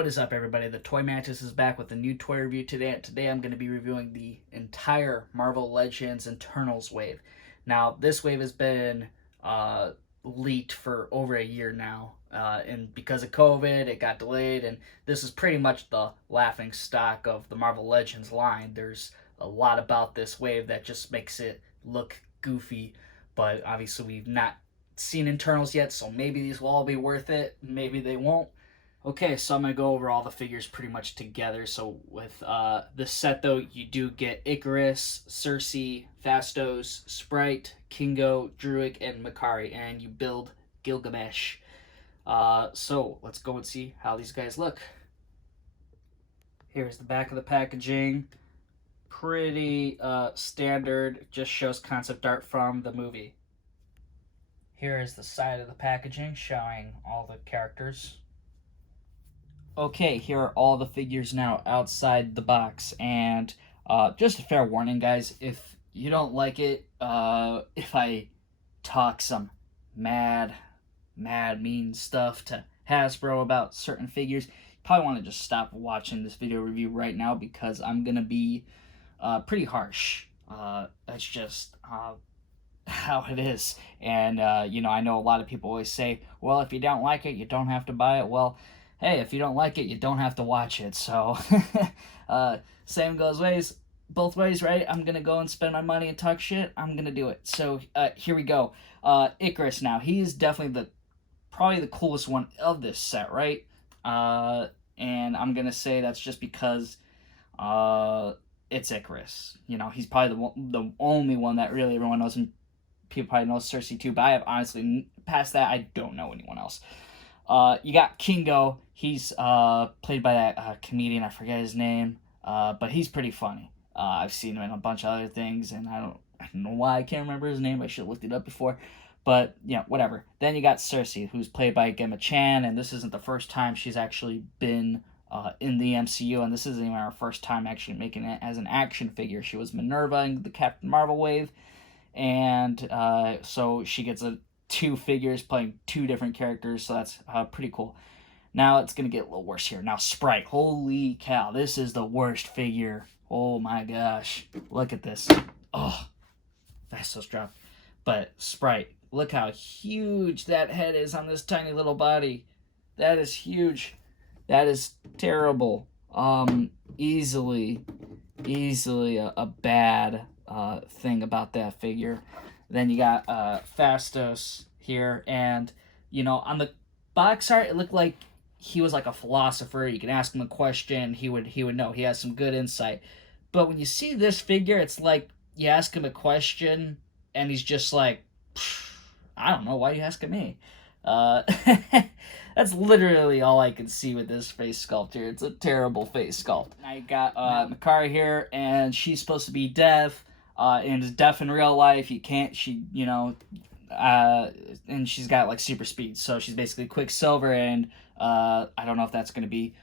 What is up, everybody? The Toy Mantis is back with a new toy review today. Today I'm going to be reviewing the entire Marvel Legends Eternals wave. Now, this wave has been leaked for over a year now, and because of COVID, it got delayed, and this is pretty much the laughing stock of the Marvel Legends line. There's a lot about this wave that just makes it look goofy, but obviously we've not seen Eternals yet, so maybe these will all be worth it, maybe they won't. Okay, so I'm going to go over all the figures pretty much together. So with this set, though, you do get Icarus, Cersei, Fastos, Sprite, Kingo, Druid, and Makari, and you build Gilgamesh. So let's go and see how these guys look. Here's the back of the packaging. Pretty standard, just shows concept art from the movie. Here is the side of the packaging showing all the characters. Okay, here are all the figures now outside the box, and just a fair warning, guys, if you don't like it, if I talk some mad, mean stuff to Hasbro about certain figures, you probably want to just stop watching this video review right now, because I'm going to be pretty harsh. That's just how it is, and, I know a lot of people always say, well, if you don't like it, you don't have to buy it. Well, hey, if you don't like it, you don't have to watch it. So, same goes both ways, right? I'm going to go and spend my money and talk shit. I'm going to do it. So, here we go. Icarus now. He's definitely probably the coolest one of this set, right? And I'm going to say that's just because it's Icarus. He's probably the only one that really everyone knows, and people probably know Cersei too, but I have honestly, past that, I don't know anyone else. You got Kingo. He's played by that comedian. I forget his name, but he's pretty funny. I've seen him in a bunch of other things, and I don't know why I can't remember his name. I should have looked it up before. But, whatever. Then you got Cersei, who's played by Gemma Chan, and this isn't the first time she's actually been in the MCU, and this isn't even her first time actually making it as an action figure. She was Minerva in the Captain Marvel wave, and so she gets two figures playing two different characters, so that's pretty cool. Now it's going to get a little worse here. Now Sprite, holy cow, this is the worst figure. Oh my gosh, look at this. Oh, Fastos drop. But Sprite, look how huge that head is on this tiny little body. That is huge. That is terrible. Easily a bad thing about that figure. Then you got Fastos here, and on the box art it looked like he was like a philosopher. You can ask him a question, he would know. He has some good insight. But when you see this figure, it's like you ask him a question and he's just like, I don't know, why are you asking me? That's literally all I can see with this face sculpt here. It's a terrible face sculpt. Now you got Makari here, and she's supposed to be deaf. And is deaf in real life. And she's got like super speed, so she's basically Quicksilver, and I don't know if that's going to be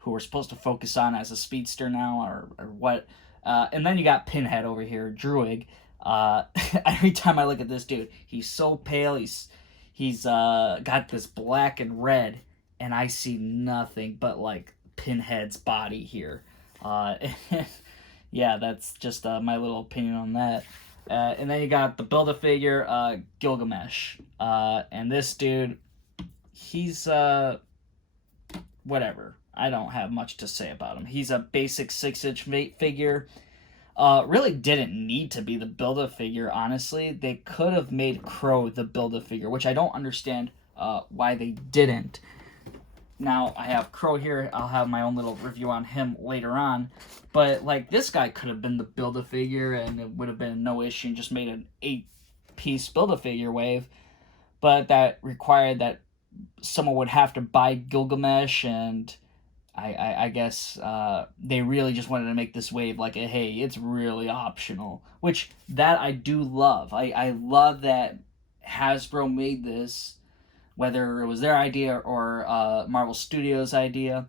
who we're supposed to focus on as a speedster now, or what. And then you got Pinhead over here, Druid. Every time I look at this dude, he's so pale, he's got this black and red, and I see nothing but like Pinhead's body here. Yeah, that's just my little opinion on that. And then you got the Build-A-Figure Gilgamesh. And this dude, he's, whatever. I don't have much to say about him. He's a basic 6-inch figure. Really didn't need to be the Build-A-Figure, honestly. They could have made Crow the Build-A-Figure, which I don't understand why they didn't. Now, I have Crow here. I'll have my own little review on him later on. But, like, this guy could have been the Build-A-Figure, and it would have been no issue, and just made an 8-piece Build-A-Figure wave. But that required that someone would have to buy Gilgamesh, and I guess they really just wanted to make this wave like, hey, it's really optional. Which, that I do love. I love that Hasbro made this, whether it was their idea or Marvel Studios' idea.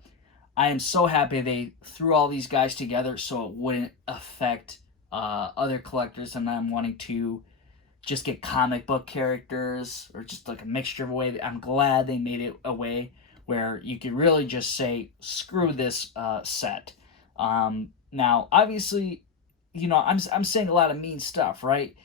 I am so happy they threw all these guys together so it wouldn't affect other collectors and them wanting to just get comic book characters or just like a mixture of a way. I'm glad they made it a way where you could really just say, screw this set. Now, obviously, I'm saying a lot of mean stuff, right?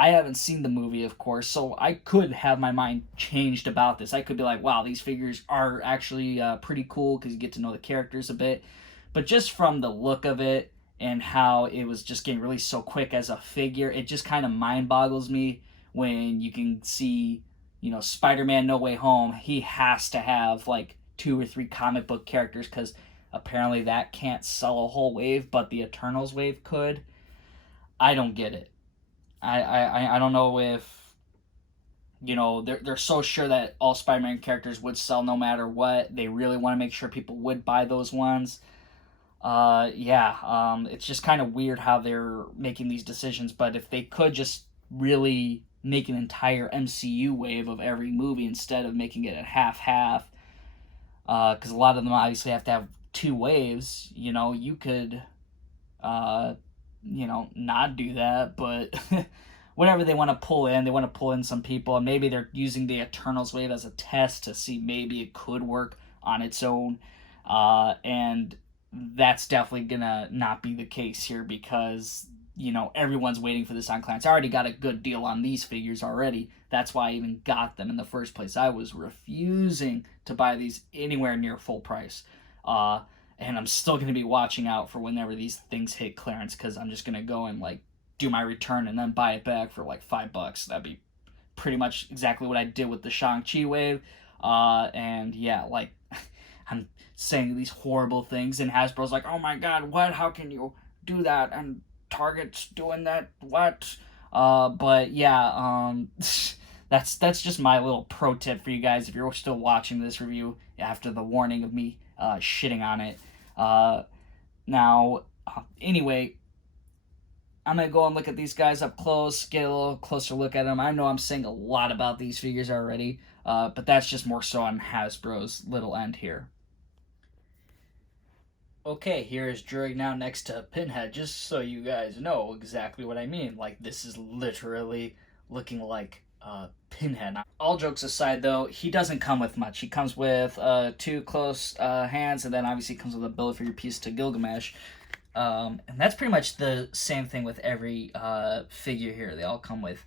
I haven't seen the movie, of course, so I could have my mind changed about this. I could be like, wow, these figures are actually pretty cool because you get to know the characters a bit. But just from the look of it and how it was just getting released so quick as a figure, it just kind of mind boggles me when you can see, Spider-Man No Way Home. He has to have like 2 or 3 comic book characters because apparently that can't sell a whole wave, but the Eternals wave could. I don't get it. I don't know if they're so sure that all Spider-Man characters would sell no matter what. They really want to make sure people would buy those ones. It's just kind of weird how they're making these decisions. But if they could just really make an entire MCU wave of every movie instead of making it a half, because a lot of them obviously have to have 2 waves. You could, not do that, but whatever they want to pull in, they want to pull in some people, and maybe they're using the Eternals wave as a test to see maybe it could work on its own, and that's definitely gonna not be the case here because everyone's waiting for this on clearance. I already got a good deal on these figures already. That's why I even got them in the first place. I was refusing to buy these anywhere near full price. And I'm still going to be watching out for whenever these things hit clearance because I'm just going to go and like do my return and then buy it back for like $5. That'd be pretty much exactly what I did with the Shang-Chi wave. And yeah, like I'm saying these horrible things and Hasbro's like, oh my god, what? How can you do that? And Target's doing that? What? But yeah, that's just my little pro tip for you guys if you're still watching this review after the warning of me shitting on it. Anyway, I'm going to go and look at these guys up close, get a little closer look at them. I know I'm saying a lot about these figures already, but that's just more so on Hasbro's little end here. Okay, here is Druig now next to Pinhead, just so you guys know exactly what I mean. Like, this is literally looking like Pinhead. All jokes aside, though, he doesn't come with much. He comes with 2 close hands, and then obviously comes with a billet figure piece to Gilgamesh. And that's pretty much the same thing with every figure here. They all come with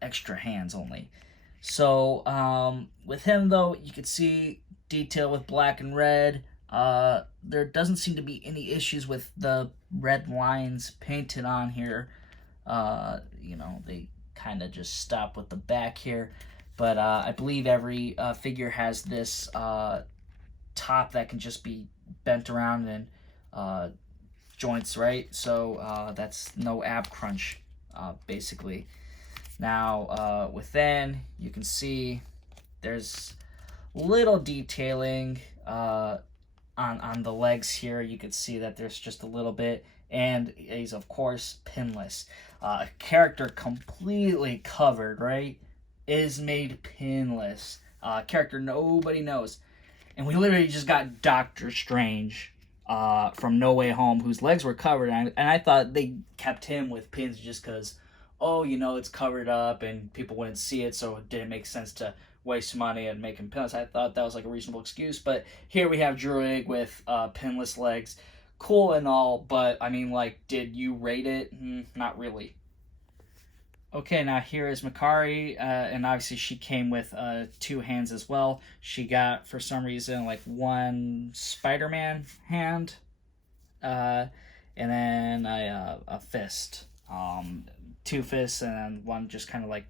extra hands only. So with him, though, you can see detail with black and red. There doesn't seem to be any issues with the red lines painted on here. They kind of just stop with the back here. But I believe every figure has this top that can just be bent around and joints, right? So that's no ab crunch, basically. Now, within, you can see there's little detailing on the legs here. You can see that there's just a little bit, and he's of course pinless. A character completely covered, right, is made pinless. Character nobody knows, and we literally just got Doctor Strange from No Way Home, whose legs were covered, and I thought they kept him with pins just because, it's covered up and people wouldn't see it, so it didn't make sense to waste money and make him pinless. I thought that was like a reasonable excuse, but here we have Druig with pinless legs. Cool and all, but I mean, like, did you rate it? Not really. Okay, now here is Makari, and obviously she came with 2 hands as well. She got, for some reason, like 1 Spider-Man hand, and then a fist. 2 fists, and then 1 just kind of like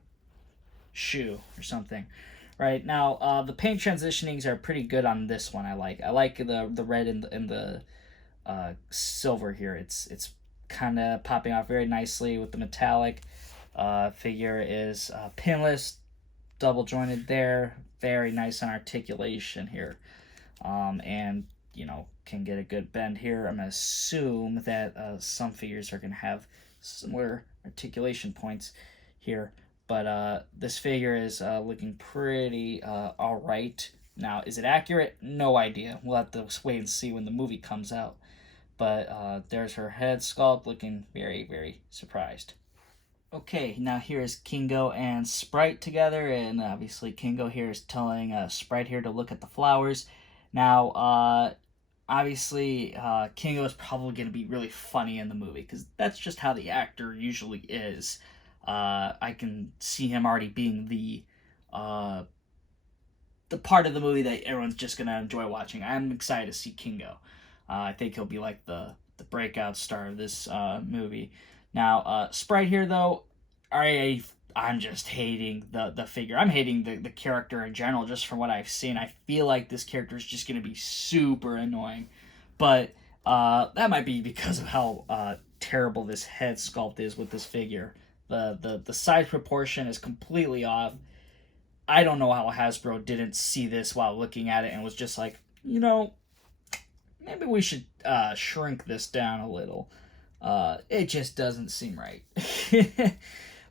shoe or something. Right, now the paint transitionings are pretty good on this one. I like the red and the silver here. It's kind of popping off very nicely with the metallic. Figure is pinless, double jointed there, very nice on articulation here, and can get a good bend here. I'm gonna assume that some figures are gonna have similar articulation points here, but this figure is looking pretty all right. Now, is it accurate? No idea. We'll have to wait and see when the movie comes out. But there's her head sculpt, looking very, very surprised. Okay, now here is Kingo and Sprite together, and obviously Kingo here is telling Sprite here to look at the flowers, Now, obviously, Kingo is probably going to be really funny in the movie because that's just how the actor usually is. I can see him already being uh, the part of the movie that everyone's just going to enjoy watching. I'm excited to see Kingo. I think he'll be like the breakout star of this movie. Now, Sprite here though, I'm just hating the figure. I'm hating the character in general, just from what I've seen. I feel like this character is just going to be super annoying, but that might be because of how terrible this head sculpt is with this figure. The size proportion is completely off. I don't know how Hasbro didn't see this while looking at it and was just like, maybe we should shrink this down a little. It just doesn't seem right.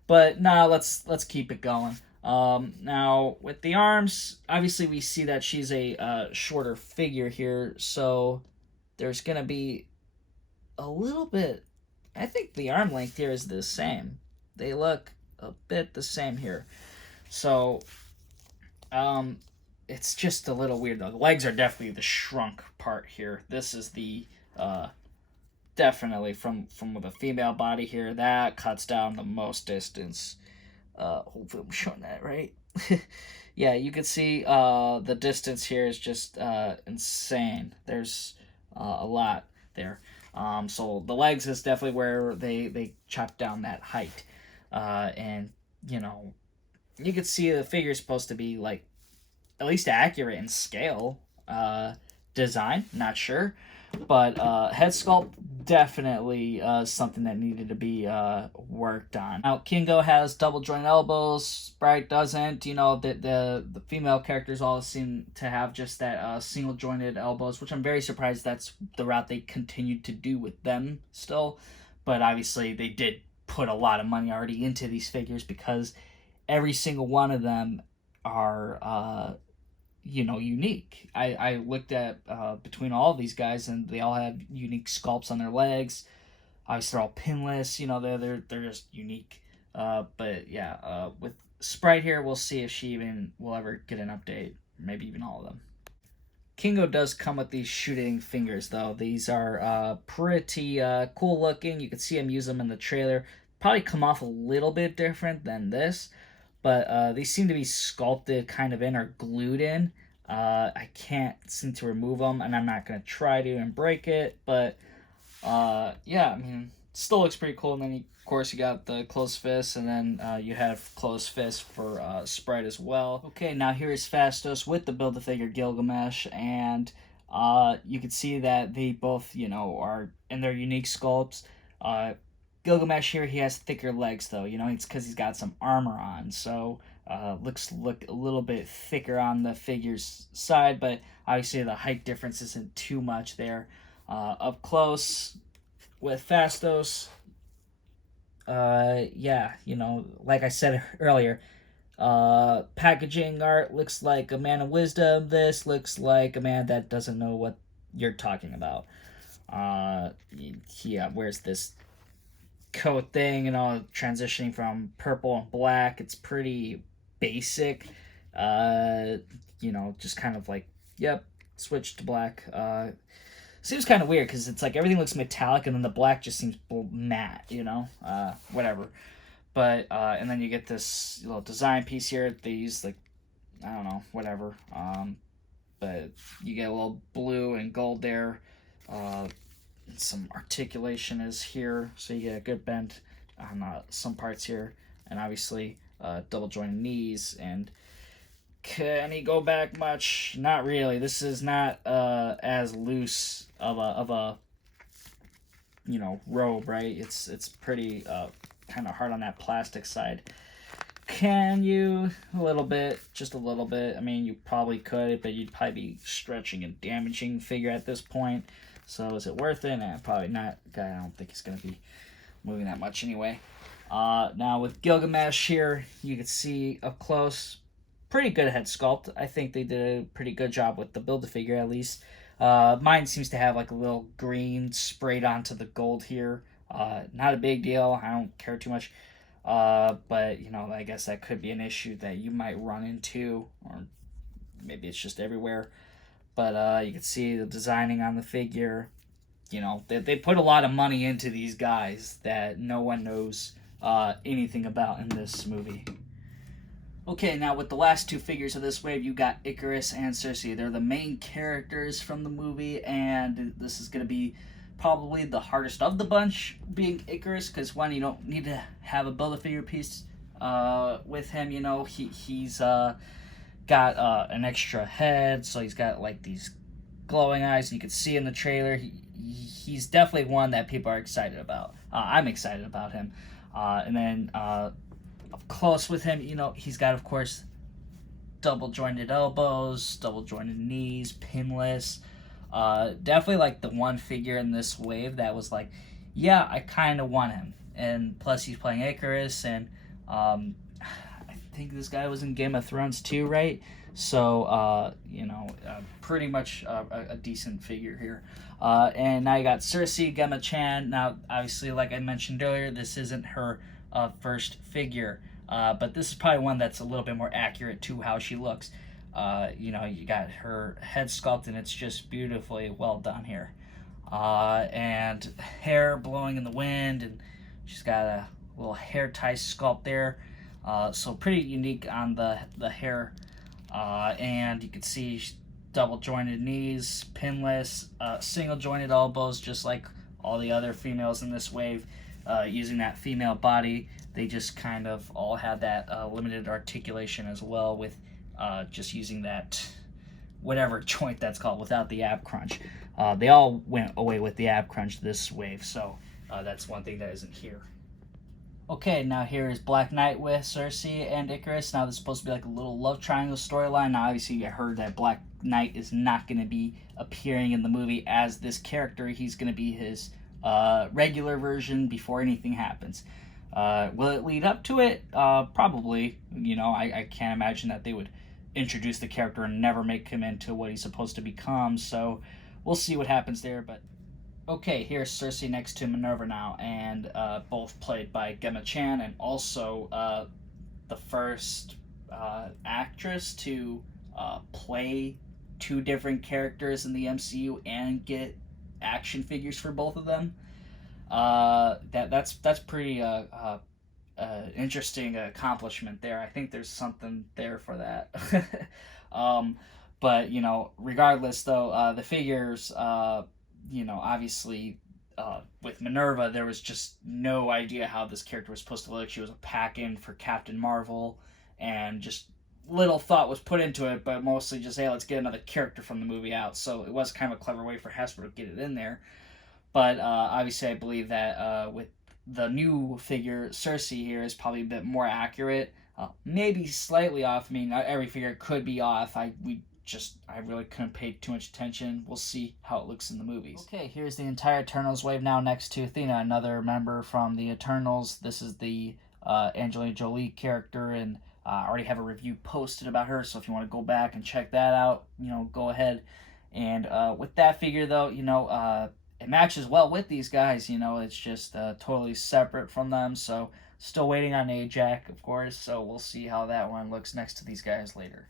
But now let's keep it going. Now with the arms, obviously we see that she's a shorter figure here, so there's gonna be a little bit. I think the arm length here is the same. They look a bit the same here. So um, it's just a little weird though. The legs are definitely the shrunk part here. This is the definitely from the female body here. That cuts down the most distance. Hopefully I'm showing that right. Yeah, you can see the distance here is just insane. There's a lot there. So the legs is definitely where they chop down that height. And you can see the figure is supposed to be like at least accurate in scale. Design, not sure, but head sculpt definitely something that needed to be worked on. Now Kingo has double jointed elbows. Sprite doesn't. The female characters all seem to have just that single jointed elbows, which I'm very surprised that's the route they continued to do with them still. But obviously they did put a lot of money already into these figures because every single one of them are unique. I looked at between all of these guys, and they all have unique sculpts on their legs. Obviously, they're all pinless. They're just unique. But yeah, with Sprite here, we'll see if she even will ever get an update. Maybe even all of them. Kingo does come with these shooting fingers, though. These are pretty cool looking. You can see him use them in the trailer. Probably come off a little bit different than this, but these seem to be sculpted kind of in or glued in. I can't seem to remove them, and I'm not going to try to and break it, but yeah, I mean, still looks pretty cool. And then, of course, you got the closed fist, and then you have closed fist for Sprite as well. Okay, now here is Fastos with the Build-A-Figure Gilgamesh, and you can see that they both, are in their unique sculpts. Gilgamesh here, he has thicker legs though. It's because he's got some armor on, so look a little bit thicker on the figure's side. But obviously the height difference isn't too much there. Up close with Fastos, yeah, like I said earlier, packaging art looks like a man of wisdom. This looks like a man that doesn't know what you're talking about. Yeah, where's this coat thing, transitioning from purple and black? It's pretty basic. Just kind of like, yep, switch to black. Seems kind of weird because it's like everything looks metallic and then the black just seems matte, whatever. But and then you get this little design piece here. They use like, I don't know, whatever. But you get a little blue and gold there. Some articulation is here, so you get a good bend on some parts here, and obviously double jointed knees. And can he go back much? Not really. This is not as loose of a robe, right? It's pretty kind of hard on that plastic side. Can you? A little bit, just a little bit. I mean, you probably could, but you'd probably be stretching and damaging the figure at this point. So is it worth it? Probably not. I don't think he's going to be moving that much anyway. Now with Gilgamesh here, you can see up close, pretty good head sculpt. I think they did a pretty good job with the Build-A-Figure at least. Mine seems to have like a little green sprayed onto the gold here. Not a big deal. I don't care too much. But I guess that could be an issue that you might run into, or maybe it's just everywhere. But you can see the designing on the figure. You know, they put a lot of money into these guys that no one knows anything about in this movie. Okay, now with the last two figures of this wave, you got Icarus and Cersei. They're the main characters from the movie, and this is going to be probably the hardest of the bunch, being Icarus, because one, you don't need to have a Build-A-Figure piece with him. You know, he's got an extra head, so he's got like these glowing eyes, and you can see in the trailer, he's definitely one that people are excited about. I'm excited about him. And then up close with him, you know, he's got, of course, double jointed elbows, double jointed knees, pinless. Definitely like the one figure in this wave that was like, yeah, I kind of want him. And plus, he's playing Icarus, and I think this guy was in Game of Thrones too, right? So, you know, pretty much a decent figure here. And now you got Cersei, Gemma Chan. Now, obviously, like I mentioned earlier, this isn't her first figure. But this is probably one that's a little bit more accurate to how she looks. You know, you got her head sculpt, and it's just beautifully well done here. And hair blowing in the wind, and she's got a little hair tie sculpt there. So pretty unique on the hair. And you can see double jointed knees, pinless, single jointed elbows, just like all the other females in this wave, using that female body. They just kind of all had that limited articulation as well, with just using that whatever joint that's called without the ab crunch. They all went away with the ab crunch this wave, so that's one thing that isn't here. Okay, now here is Black Knight with Cersei and Icarus. Now this is supposed to be like a little love triangle storyline. Now obviously you heard that Black Knight is not going to be appearing in the movie as this character. He's going to be his regular version before anything happens. Will it lead up to it? Probably. You know, I can't imagine that they would introduce the character and never make him into what he's supposed to become. So we'll see what happens there, but okay, here's Cersei next to Minerva now, and both played by Gemma Chan, and also the first actress to play two different characters in the MCU and get action figures for both of them. That's pretty interesting accomplishment there. I think there's something there for that. But you know, regardless though, the figures. You know, obviously, with Minerva, there was just no idea how this character was supposed to look. She was a pack-in for Captain Marvel, and just little thought was put into it, but mostly just, hey, let's get another character from the movie out. So it was kind of a clever way for Hasbro to get it in there. But obviously, I believe that with the new figure, Cersei here is probably a bit more accurate. Maybe slightly off. I mean, not every figure could be off. I really couldn't pay too much attention. We'll see how it looks in the movies. Okay, here's the entire Eternals wave now next to Athena, another member from the Eternals. This is the Angelina Jolie character, and I already have a review posted about her, so if you want to go back and check that out, you know, go ahead. And with that figure, though, you know, it matches well with these guys. You know, it's just totally separate from them, so still waiting on Ajax, of course, so we'll see how that one looks next to these guys later.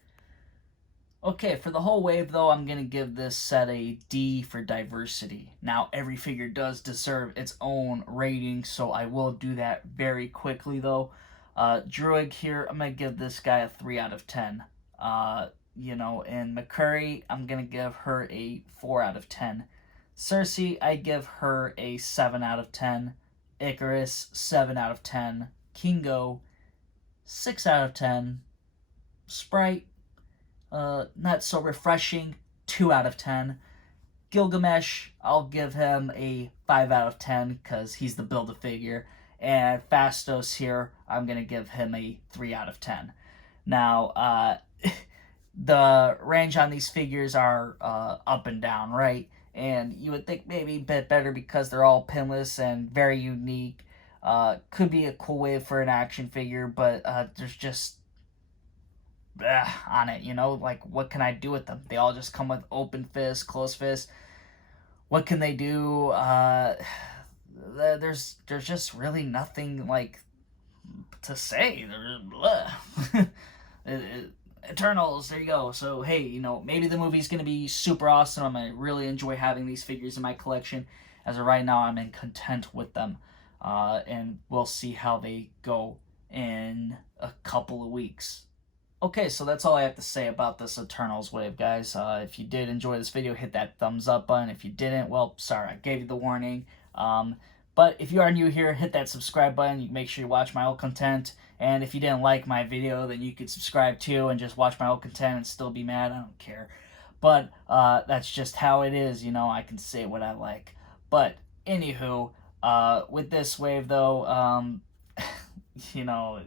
Okay, for the whole wave, though, I'm going to give this set a D for diversity. Now, every figure does deserve its own rating, so I will do that very quickly, though. Druid here, I'm going to give this guy a 3 out of 10. You know, and Makari, I'm going to give her a 4 out of 10. Cersei, I give her a 7 out of 10. Icarus, 7 out of 10. Kingo, 6 out of 10. Sprite, not so refreshing, 2 out of 10. Gilgamesh, I'll give him a 5 out of 10 because he's the Build-A-Figure. And Fastos here, I'm going to give him a 3 out of 10. Now, the range on these figures are up and down, right? And you would think maybe a bit better because they're all pinless and very unique. Could be a cool way for an action figure, but there's just on it, you know, like what can I do with them? They all just come with open fist, closed fist. What can they do? There's just really nothing like to say. Eternals, there you go. So, hey, maybe the movie's going to be super awesome. I'm going to really enjoy having these figures in my collection. As of right now, I'm in content with them. And we'll see how they go in a couple of weeks. Okay, so that's all I have to say about this Eternals wave, guys. If you did enjoy this video, hit that thumbs up button. If you didn't, well, sorry, I gave you the warning. But if you are new here, hit that subscribe button. You can make sure you watch my old content. And if you didn't like my video, then you could subscribe too and just watch my old content and still be mad. I don't care. But that's just how it is, I can say what I like. But anywho, with this wave though, you know,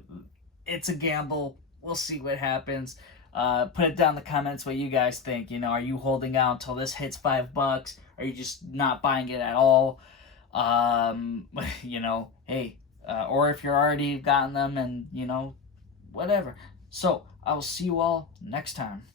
it's a gamble. We'll see what happens. Put it down in the comments what you guys think. Are you holding out until this hits $5? Are you just not buying it at all? Hey, or if you're already gotten them and, whatever. So, I will see you all next time.